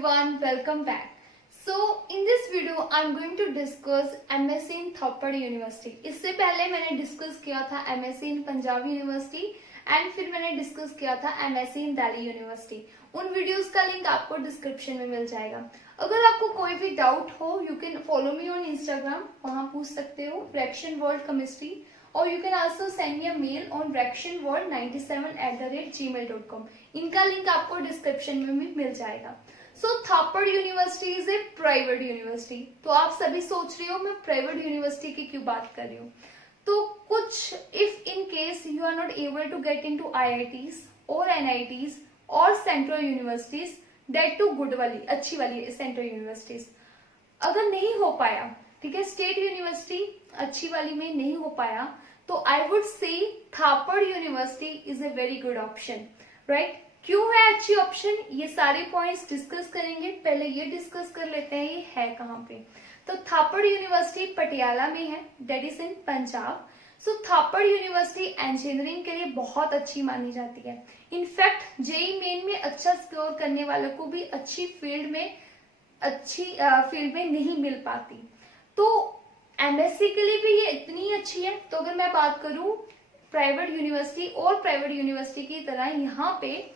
everyone, welcome back. So in this video I'm going to discuss MSc in Thapar University. इससे पहले मैंने डिस्कस किया था MSc in Punjab university and फिर मैंने डिस्कस किया था MSc in दिल्ली यूनिवर्सिटी. उन वीडियोस का लिंक आपको डिस्क्रिप्शन में मिल जाएगा. अगर आपको कोई भी डाउट हो you can follow me on Instagram, वहां पूछ सकते हो फ्रैक्शन वर्ल्ड केमिस्ट्री, और you can also send me a mail on fractionworld97@gmail.com. इनका लिंक आपको डिस्क्रिप्शन में भी मिल जाएगा. So Thapar university is a private university. तो आप सभी सोच रहे हो मैं प्राइवेट यूनिवर्सिटी की क्यों बात कर रही हूँ. तो कुछ if in case you are not able to get into IITs और NITs और central universities, that too good वाली अच्छी वाली सेंट्रल यूनिवर्सिटीज, अगर नहीं हो पाया, ठीक है, स्टेट यूनिवर्सिटी अच्छी वाली में नहीं हो पाया, तो I would say Thapar university is a very good option, right. क्यों है अच्छी ऑप्शन, ये सारे पॉइंट्स डिस्कस करेंगे. पहले ये डिस्कस कर लेते हैं ये है कहाँ पे. तो थापड़ यूनिवर्सिटी पटियाला में है, that is in Punjab. So Thapar university engineering के लिए बहुत अच्छी मानी जाती है. इनफैक्ट जेई मेन में अच्छा स्कोर करने वालों को भी अच्छी फील्ड में नहीं मिल पाती. तो MSc के लिए भी ये इतनी अच्छी है. तो अगर मैं बात करूं प्राइवेट यूनिवर्सिटी और प्राइवेट यूनिवर्सिटी की तरह यहाँ पे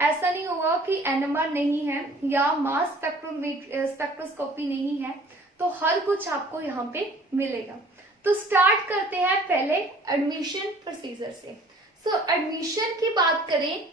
ऐसा नहीं होगा कि NMR नहीं है या मास स्पेक्ट्रोस्कोपी नहीं है, तो हर कुछ आपको यहाँ पे मिलेगा. तो स्टार्ट करते हैं पहले एडमिशन प्रोसीजर से. सो एडमिशन की बात करें,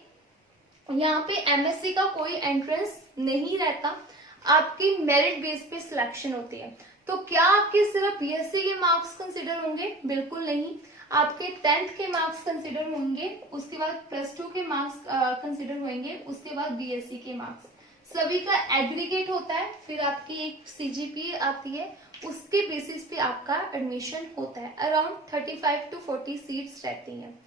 यहाँ पे MSc का कोई एंट्रेंस नहीं रहता, आपकी मेरिट बेस पे सिलेक्शन होती है. तो क्या आपके सिर्फ BSc के मार्क्स कंसिडर होंगे? बिल्कुल नहीं. आपके 10th के मार्क्स कंसिडर होंगे, उसके बाद +2 के मार्क्स कंसिडर होंगे, उसके बाद BSc के मार्क्स, सभी का एग्रीगेट होता है. फिर आपकी एक CGPA आती है, उसके बेसिस पे आपका एडमिशन होता है. अराउंड 35 to 40 सीट्स रहती हैं.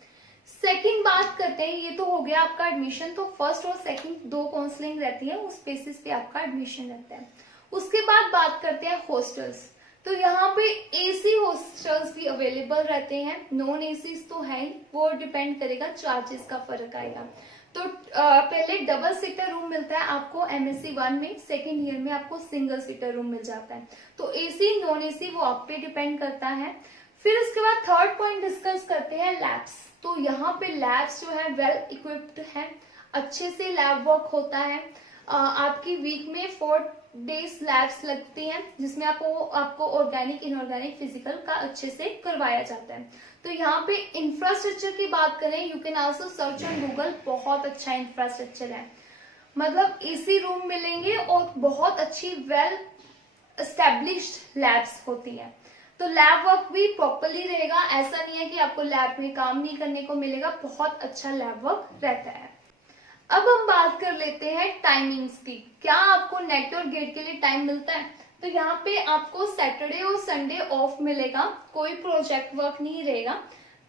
सेकंड बात करते हैं, ये तो हो गया आपका एडमिशन. तो फर्स्ट और सेकंड दो काउंसलिंग रहती है, उस बेसिस पे आपका एडमिशन रहता है. उसके बाद बात करते हैं हॉस्टल्स. तो यहाँ पे AC हॉस्टल्स भी अवेलेबल रहते हैं, नॉन AC तो है ही, वो डिपेंड करेगा, चार्जेस का फर्क आएगा. तो पहले डबल सीटर रूम मिलता है आपको MSc 1 में, सेकेंड ईयर में आपको सिंगल सीटर रूम मिल जाता है. तो AC नॉन AC वो आप पे डिपेंड करता है. फिर उसके बाद थर्ड पॉइंट डिस्कस करते हैं लैब्स. तो यहाँ पे लैब्स जो है वेल इक्विप्ड है, अच्छे से लैब वर्क होता है. आपकी वीक में 4 डेज लैब्स लगती हैं, जिसमें आपको ऑर्गेनिक इनऑर्गेनिक फिजिकल का अच्छे से करवाया जाता है. तो यहाँ पे इंफ्रास्ट्रक्चर की बात करें, you can also search on Google, बहुत अच्छा इंफ्रास्ट्रक्चर है. मतलब AC रूम मिलेंगे और बहुत अच्छी वेल एस्टेब्लिश्ड लैब्स होती है. तो लैब वर्क भी प्रॉपरली रहेगा, ऐसा नहीं है कि आपको लैब में काम नहीं करने को मिलेगा, बहुत अच्छा लैब वर्क रहता है. अब हम बात कर लेते हैं टाइमिंग्स की. क्या आपको नेट और गेट के लिए टाइम मिलता है? तो यहाँ पे आपको सैटरडे और संडे ऑफ मिलेगा, कोई प्रोजेक्ट वर्क नहीं रहेगा.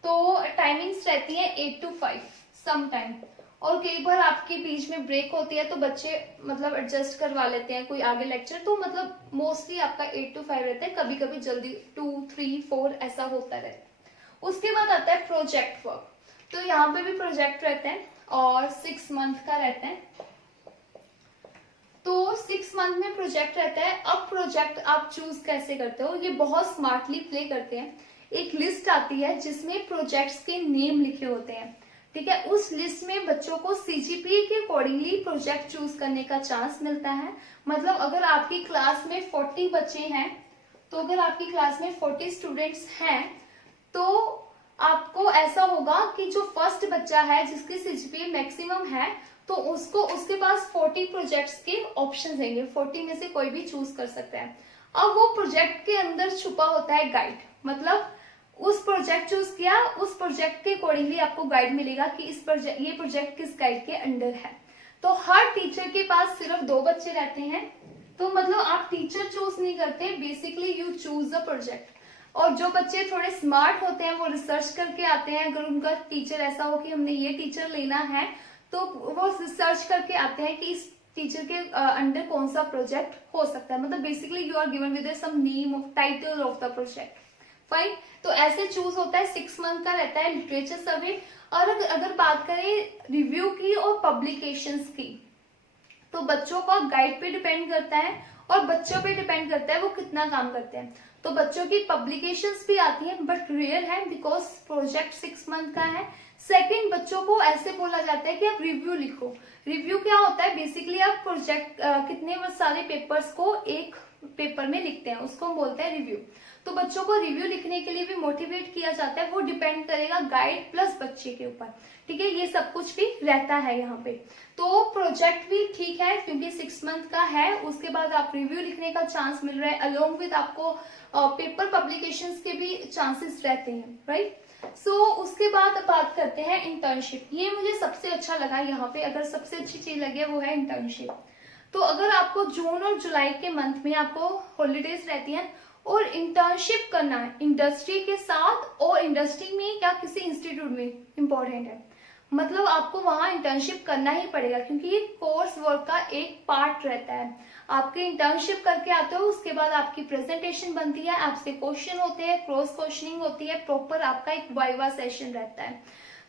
तो टाइमिंग्स रहती है 8 to 5 सम टाइम, और कई बार आपके बीच में ब्रेक होती है तो बच्चे मतलब एडजस्ट करवा लेते हैं कोई आगे लेक्चर. तो मतलब मोस्टली आपका 8 to 5 रहता है, कभी कभी जल्दी 2, 3, 4 ऐसा होता रहता है. उसके बाद आता है प्रोजेक्ट वर्क. तो यहाँ पे भी प्रोजेक्ट रहते हैं और 6 मंथ का रहता है. तो 6 मंथ में प्रोजेक्ट रहता है. अब प्रोजेक्ट आप चूज कैसे करते हो, ये बहुत स्मार्टली प्ले करते हैं. एक लिस्ट आती है जिसमें प्रोजेक्ट्स के नेम लिखे होते हैं, ठीक है. उस लिस्ट में बच्चों को CGPA के अकॉर्डिंगली प्रोजेक्ट चूज करने का चांस मिलता है. मतलब अगर आपकी क्लास में 40 बच्चे हैं, तो अगर आपकी क्लास में 40 स्टूडेंट्स हैं, तो आपको ऐसा होगा कि जो फर्स्ट बच्चा है जिसकी CGPA मैक्सिमम है, तो उसके पास 40 प्रोजेक्ट्स के ऑप्शन देंगे, 40 में से कोई भी चूज कर सकता है. अब वो प्रोजेक्ट के अंदर छुपा होता है गाइड, मतलब उस प्रोजेक्ट चूज किया, उस प्रोजेक्ट के अकॉर्डिंगली आपको गाइड मिलेगा कि ये प्रोजेक्ट किस गाइड के अंडर है. तो हर टीचर के पास सिर्फ 2 बच्चे रहते हैं, तो मतलब आप टीचर चूज नहीं करते, basically you choose the project. और जो बच्चे थोड़े स्मार्ट होते हैं वो रिसर्च करके आते हैं. अगर उनका टीचर ऐसा हो कि हमने ये टीचर लेना है, तो वो रिसर्च करके आते हैं कि इस टीचर के अंडर कौन सा प्रोजेक्ट हो सकता है. मतलब basically you are given with some name of title of the project. Fine. तो ऐसे चूज होता है. 6 मंथ का रहता है लिटरेचर सर्वे. और अगर बात करें रिव्यू की और पब्लिकेशंस की, तो बच्चों का गाइड पे डिपेंड करता है और बच्चों पे डिपेंड करता है वो कितना काम करते हैं। तो बच्चों की पब्लिकेशंस भी आती हैं बट रेयर है बिकॉज प्रोजेक्ट 6 मंथ का है। सेकंड, बच्चों को ऐसे बोला जाता है कि आप रिव्यू लिखो। रिव्यू क्या होता है? बेसिकली आप प्रोजेक्ट कितने सारे पेपर्स को एक पेपर में लिखते हैं, उसको हम बोलते हैं रिव्यू। तो बच्चों को रिव्यू लिखने के लिए भी मोटिवेट किया जाता है, वो डिपेंड करेगा गाइड प्लस बच्चे के ऊपर। ठीक है, ये सब कुछ भी रहता है यहाँ पे। तो प्रोजेक्ट भी ठीक है क्योंकि 6 मंथ का है, उसके बाद आप रिव्यू लिखने का चांस मिल रहा है, अलोंग विद आपको पेपर पब्लिकेशंस के भी चांसेस रहते हैं, राइट। सो उसके बाद बात करते हैं इंटर्नशिप। ये मुझे सबसे अच्छा लगा यहाँ पे, अगर सबसे अच्छी चीज लगी है वो है इंटर्नशिप। तो अगर आपको जून और जुलाई के मंथ में आपको हॉलीडेज रहती हैं और इंटर्नशिप करना है इंडस्ट्री के साथ, और इंडस्ट्री में क्या किसी इंस्टीट्यूट में, इंपॉर्टेंट है, मतलब आपको वहां इंटर्नशिप करना ही पड़ेगा क्योंकि ये कोर्स वर्क का एक पार्ट रहता है। आपके इंटर्नशिप करके आते हो, उसके बाद आपकी प्रेजेंटेशन बनती है, आपसे क्वेश्चन होते हैं, क्रॉस क्वेश्चनिंग होती है, प्रॉपर आपका एक वाइवा सेशन रहता है।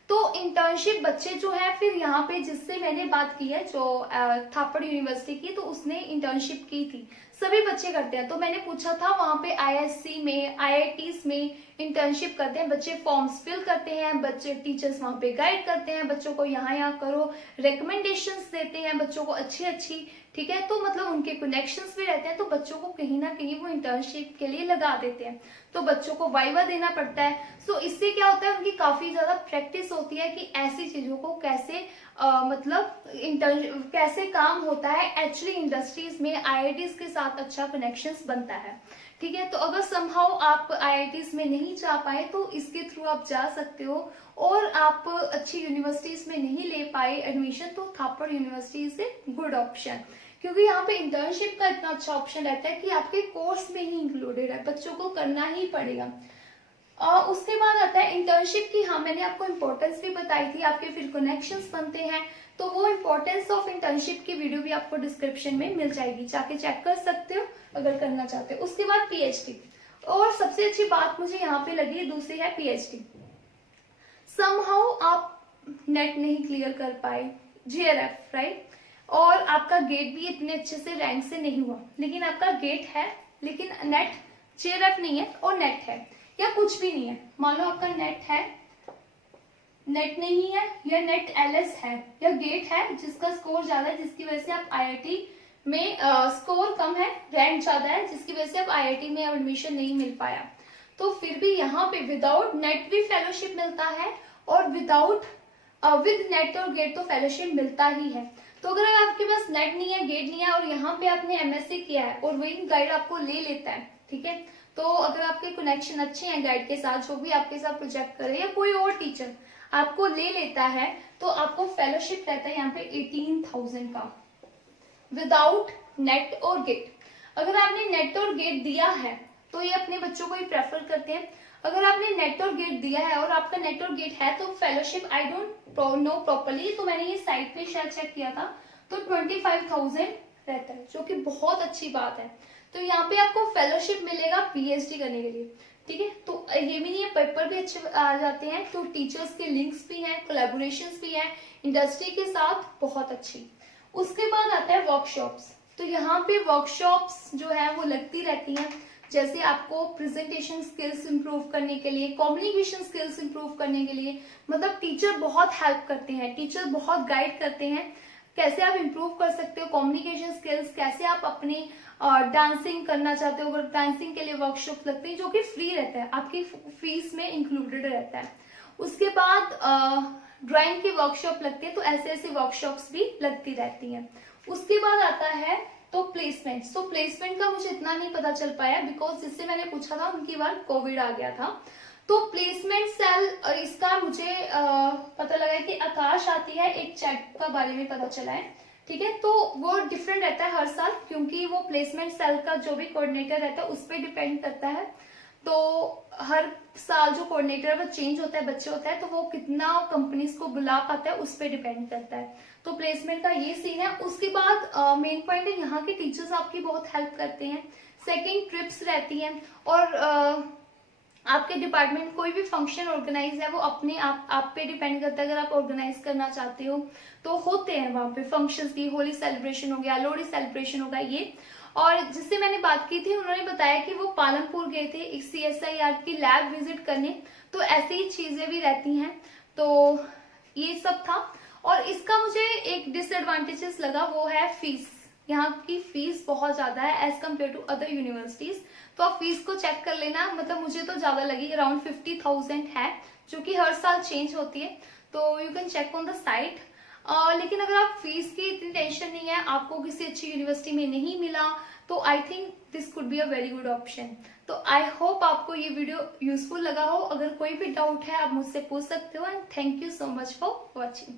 तो इंटर्नशिप बच्चे जो है, फिर यहाँ पे जिससे मैंने बात की है जो थापड़ यूनिवर्सिटी की, तो उसने इंटर्नशिप की थी, सभी बच्चे करते हैं। तो मैंने पूछा था वहां पे आईएससी में, आईआईटीज में इंटर्नशिप करते हैं बच्चे, फॉर्म्स फिल करते हैं बच्चे, टीचर्स वहां पे गाइड करते हैं बच्चों को, यहाँ करो, रिकमेंडेशंस देते हैं बच्चों को अच्छी अच्छी। ठीक है, तो मतलब उनके कनेक्शंस भी रहते हैं, तो बच्चों को कहीं ना कहीं वो इंटर्नशिप के लिए लगा देते हैं। तो बच्चों को वाइवा देना पड़ता है। सो इससे क्या होता है, उनकी काफी ज्यादा प्रैक्टिस होती है कि ऐसी चीजों को कैसे मतलब कैसे काम होता है एक्चुअली इंडस्ट्रीज में, आईआईटीज के साथ अच्छा कनेक्शंस बनता है। ठीक है, तो अगर समहाउ आप आईआईटीज में नहीं जा पाए तो इसके थ्रू आप जा सकते हो, और आप अच्छी यूनिवर्सिटीज में नहीं ले पाए एडमिशन तो Thapar university is a good option, क्योंकि यहाँ पे इंटर्नशिप का इतना अच्छा ऑप्शन रहता है कि आपके कोर्स में ही इंक्लूडेड है, बच्चों को करना ही पड़ेगा। उसके बाद आता है इंटर्नशिप की। हाँ, मैंने आपको इम्पोर्टेंस भी बताई थी, आपके फिर कनेक्शंस बनते हैं, तो वो इम्पोर्टेंस ऑफ इंटर्नशिप की वीडियो भी आपको डिस्क्रिप्शन में मिल जाएगी, जाके चेक कर सकते हो अगर करना चाहते हो। उसके बाद पीएचडी, और सबसे अच्छी बात मुझे यहाँ पे लगी दूसरी है पीएचडी। समहाउ आप नेट नहीं क्लियर कर पाए, जेआरएफ, राइट, और आपका गेट भी इतने अच्छे से रैंक से नहीं हुआ, लेकिन आपका गेट है लेकिन नेट, जेआरएफ नहीं है और नेट है, या कुछ भी नहीं है, मान लो आपका नेट है, नेट नहीं है, या नेट एलएस है, या गेट है जिसका स्कोर ज्यादा है जिसकी वजह से आप आईआईटी में स्कोर कम है, रैंक ज्यादा है जिसकी वजह से आप आईआईटी में एडमिशन नहीं मिल पाया, तो फिर भी यहाँ पे विदाउट नेट भी फेलोशिप मिलता है, और विदाउट विद नेट और गेट तो फेलोशिप मिलता ही है। तो अगर आपके पास नेट नहीं है, गेट नहीं है, और यहाँ पे आपने एमएससी किया है और वही गाइड आपको ले लेता है, ठीक है, तो अगर आपके कनेक्शन अच्छे हैं गाइड के साथ, जो भी आपके साथ प्रोजेक्ट करे, या कोई और टीचर आपको ले लेता है, तो आपको फेलोशिप रहता है यहाँ पे 18,000 का विदाउट नेट और गेट। अगर आपने नेट और गेट दिया है तो ये अपने बच्चों को ही प्रेफर करते हैं। अगर आपने नेट और गेट दिया है और आपका नेट और गेट है तो fellowship I don't know properly, तो मैंने ये साइट पे शायद चेक किया था, तो 25,000 रहता है, जो कि बहुत अच्छी बात है। तो यहाँ पे आपको फेलोशिप मिलेगा पीएचडी करने के लिए, ठीक है। तो ये भी नहीं है, पेपर भी अच्छे आ जाते हैं, तो टीचर्स के लिंक्स भी हैं, कोलैबोरेशंस भी हैं इंडस्ट्री के साथ, बहुत अच्छी। उसके बाद आता है वर्कशॉप्स। तो यहाँ पे वर्कशॉप्स जो है वो लगती रहती हैं, जैसे आपको प्रेजेंटेशन स्किल्स इंप्रूव करने के लिए, कम्युनिकेशन स्किल्स इंप्रूव करने के लिए, मतलब टीचर बहुत हेल्प करते हैं, टीचर बहुत गाइड करते हैं कैसे आप इंप्रूव कर सकते हो कम्युनिकेशन स्किल्स, कैसे आप अपनी डांसिंग करना चाहते हो, अगर डांसिंग के लिए वर्कशॉप लगती है जो कि फ्री रहता है, आपकी फीस में इंक्लूडेड रहता है। उसके बाद ड्राइंग की वर्कशॉप लगती है, तो ऐसे ऐसे वर्कशॉप्स भी लगती रहती हैं। उसके बाद आता है तो प्लेसमेंट। तो प्लेसमेंट का मुझे इतना नहीं पता चल पाया बिकॉज जिससे मैंने पूछा था उनकी बार कोविड आ गया था। तो प्लेसमेंट सेल इसका मुझे पता लगा है कि आकाश आती है, एक चैट का बारे में पता चला है, ठीक है। तो वो डिफरेंट रहता है हर साल, क्योंकि वो प्लेसमेंट सेल का जो भी कोऑर्डिनेटर रहता है उस पर डिपेंड करता है। तो हर साल जो कोऑर्डिनेटर है वो चेंज होता है, बच्चे होता है, तो वो कितना कंपनीज को बुला पाता है उस पर डिपेंड करता है। तो प्लेसमेंट का ये सीन है। उसके बाद मेन पॉइंट है यहाँ के टीचर्स आपकी बहुत हेल्प करते हैं। सेकंड, ट्रिप्स रहती हैं, और आपके डिपार्टमेंट कोई भी फंक्शन ऑर्गेनाइज है वो अपने आप पे डिपेंड करता है। अगर आप ऑर्गेनाइज करना चाहते हो तो होते हैं वहां पे फंक्शंस की, होली सेलिब्रेशन हो गया, लोहड़ी सेलिब्रेशन होगा ये। और जिससे मैंने बात की थी उन्होंने बताया कि वो पालमपुर गए थे एक CSIR की लैब विजिट करने, तो ऐसी ही चीजें भी रहती हैं। तो ये सब था। और इसका मुझे एक डिसएडवांटेजेस लगा, वो है फीस। यहाँ की फीस बहुत ज्यादा है as compare to other universities. तो आप फीस को चेक कर लेना, मतलब मुझे तो ज्यादा लगी, अराउंड 50,000 है, जो कि हर साल चेंज होती है। तो you can check on the site. लेकिन अगर आप फीस की इतनी टेंशन नहीं है, आपको किसी अच्छी यूनिवर्सिटी में नहीं मिला, तो I think this could be a very good option. तो आई होप आपको ये वीडियो यूजफुल लगा हो। अगर कोई भी डाउट है आप मुझसे पूछ सकते हो। And thank you so much for watching.